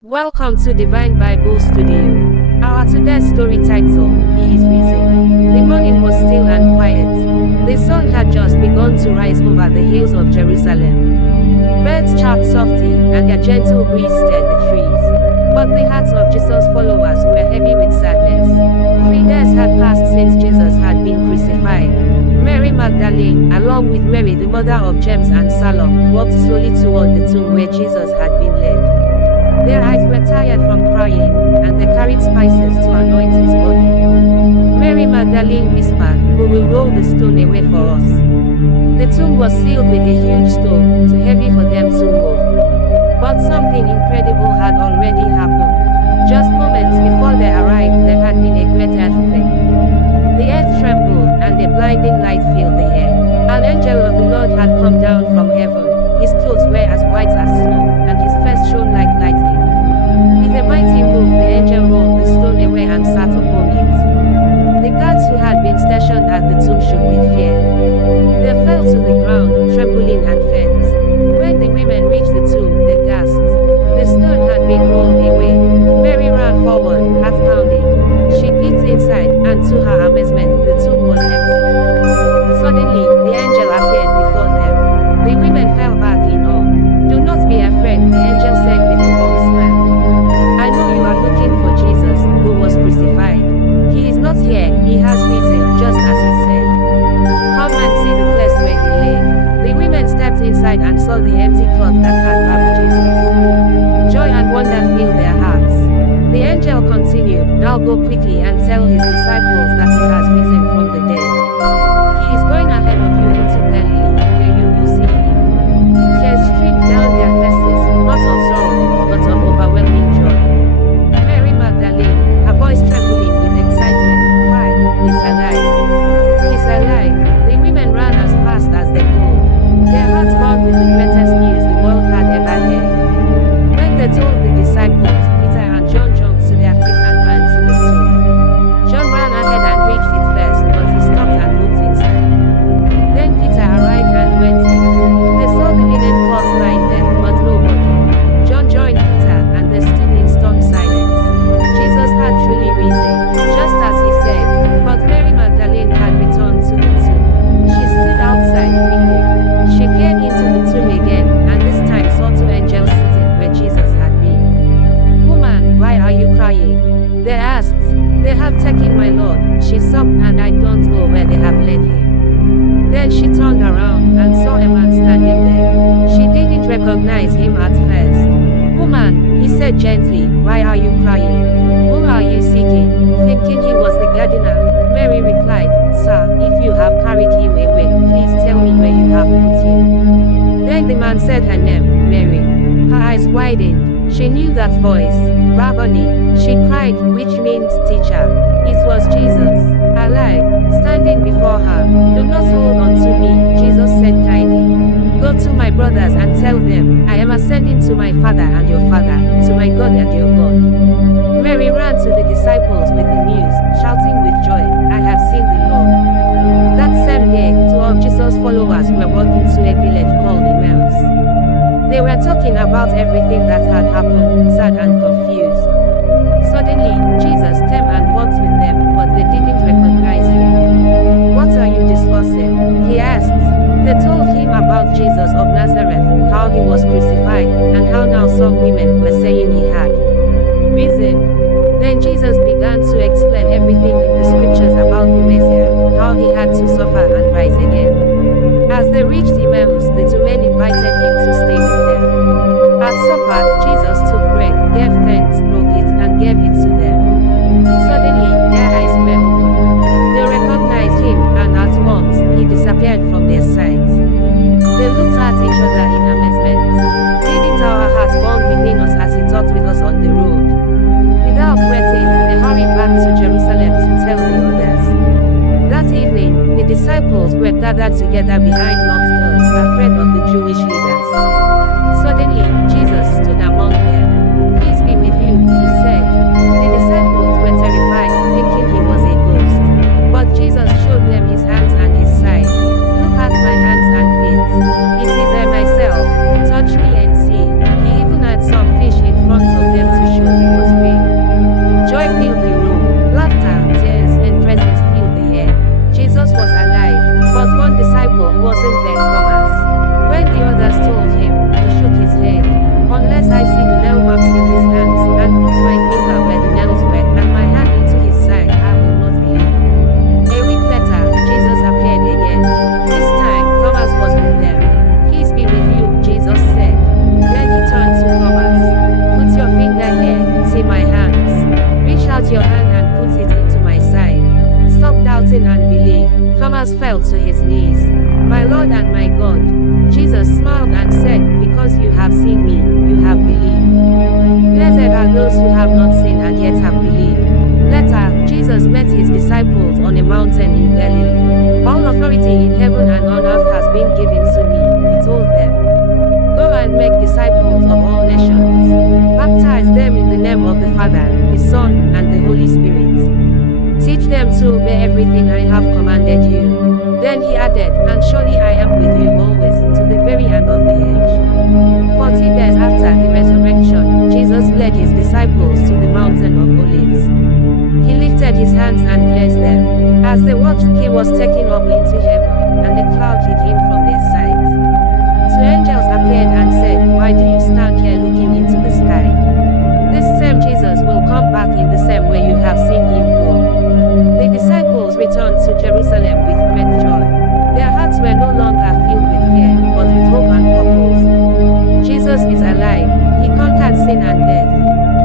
Welcome to Divine Bible Studio. Our today's story title, He is Risen. The morning was still and quiet. The sun had just begun to rise over the hills of Jerusalem. Birds chirped softly, and their gentle breeze stirred the trees. But the hearts of Jesus' followers were heavy with sadness. 3 days had passed since Jesus had been crucified. Mary Magdalene, along with Mary the mother of James and Salome, walked slowly toward the tomb where Jesus had been laid. Their eyes were tired from crying, and they carried spices to anoint his body. Mary Magdalene whispered, "We will roll the stone away for us." The tomb was sealed with a huge stone, too heavy for them to move. But something incredible had already happened. Just moments before they arrived, there had been a great earthquake. The earth trembled, and a blinding light filled the air. An angel of the Lord had come down from heaven. His clothes were as white as snow, and his face shone like lightning. With a mighty move, the angel rolled the stone away and sat upon it. The guards who had been stationed at the tomb shook with fear. They fell to the ground, trembling and faint. When the women reached the tomb, they gasped. The stone had been rolled away. Mary ran forward, heart pounding. She peeked inside, and to her amazement, the tomb was empty. Suddenly, the angel appeared before them. The women fell back in awe. "Do not be afraid," the angel said with a warm smile. "I know you are looking for Jesus, who was crucified. He is not here, he has risen, just as he said. Come and see the place where he lay." The women stepped inside and saw the empty cloth that had wrapped Jesus. Joy and wonder filled their hearts. The angel continued, "Now go quickly and tell his disciples that he has risen from the dead. He is going ahead of you into Galilee, where you will see him." Tears streamed down their faces, not of sorrow, but of overwhelming joy. Mary Magdalene, her voice trembling with excitement, cried, "He's alive! He's alive!" The women ran as fast as they could. Their hearts burned with the greatest news the world had ever heard. When they told the disciples, Peter and John jumped to their feet and ran to the tomb. John ran ahead and reached it first, but he stopped and looked inside. Then Peter arrived and went in. They saw the linen cloths lying there, but nobody. John joined Peter, and they stood in stunned silence. Jesus had truly risen, just as he said, but Mary Magdalene had returned to the tomb. She stood outside weeping. She peered into the tomb again, and this time saw 2 angels sitting where Jesus had been. "Woman, why are you crying?" they asked. "They have taken my Lord," she sobbed, "and I don't know where they have laid him." Then she turned around and saw a man standing there. She didn't recognize him at first. "Woman," he said gently, "why are you crying? Who are you seeking?" Thinking he was the gardener, Mary replied, "Sir, if you have carried him away, please tell me where you have put him." Then the man said her name, Mary. Her eyes widened. She knew that voice, Rabboni. She cried, which means teacher. It was Jesus, alive, standing before her. "Do not hold on to me," Jesus said kindly. "Go to my brothers and tell them, I am ascending to my Father and your Father, to my God and your God." Mary ran to the disciples with the news, shouting with joy, "I have seen the Lord." That same day, 2 of Jesus' followers were walking to a village called Emmaus. They were talking about everything that had happened, sad and confused. Suddenly, Jesus came and walked with them, but they didn't recognize him. "What are you discussing?" he asked. They told him about Jesus of Nazareth, how he was crucified, and how now some women were saying he had risen. Then Jesus began to explain everything in the scriptures about the Messiah, how he had to suffer and rise again. As they reached Emmaus, the 2 men invited him to stay with them. At supper, Jesus took bread, gave thanks, broke it, and gave it to them. Suddenly, their eyes were opened. They recognized him, and at once, he disappeared from their sight. They looked at each other in amazement. Didn't our hearts burn within us as he talked with us on the road? Without waiting, they hurried back to Jerusalem to tell the others. That evening, the disciples were gathered together behind locked doors, afraid of the Jewish leaders. Suddenly, Jesus stood among them. "Peace be with you," he said. The disciples were terrified, thinking he was a ghost. But Jesus showed them his hands and his side. "Look at my hands and feet. It is I myself. Touch me and see." He even had some fish in front of them out your hand and put it into my side. Stop doubting and believe. Thomas fell to his knees. My Lord and my God. Jesus smiled and said, because you have seen me, you have believed. Blessed are those who have not seen and yet have believed. Later, Jesus met his disciples on a mountain in Galilee. All authority in heaven and on earth has been given to me, he told them. Go and make disciples of all nations. Baptize them in the name of the Father, the Son, and the Holy Spirit. Teach them to obey everything I have commanded you. Then he added, and surely I am with you always, to the very end of the age. 40 days after the resurrection, Jesus led his disciples to the mountain of Olives. He lifted his hands and blessed them. As they watched, he was taken up into heaven, and a cloud hid him from their sight. Two angels appeared and said, why do you stand here looking into the sky? This same Jesus will come back in the same way you have seen him go. The disciples returned to Jerusalem with great joy. Their hearts were no longer filled with fear, but with hope and purpose. Jesus is alive. He conquered sin and death.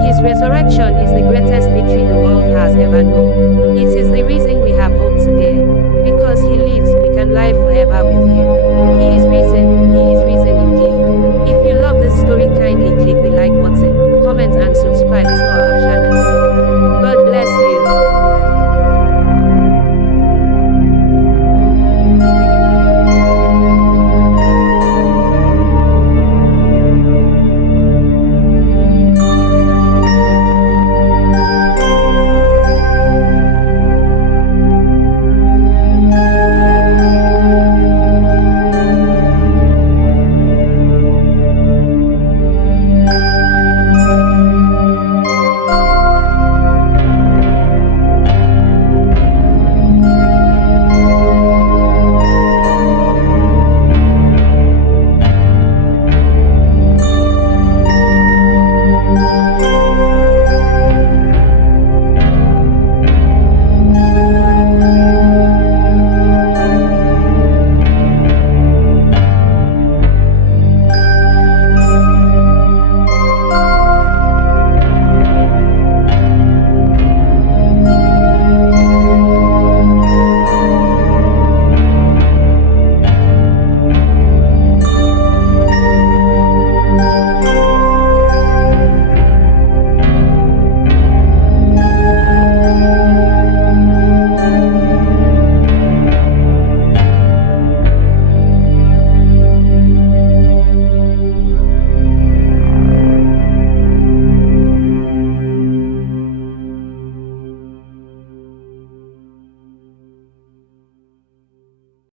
His resurrection is the greatest victory the world has ever known. It is the reason we have hope today. Because he lives, we can live forever with him. He is risen. He is risen indeed. If you love this story, kindly click the like button, comment and subscribe to our channel.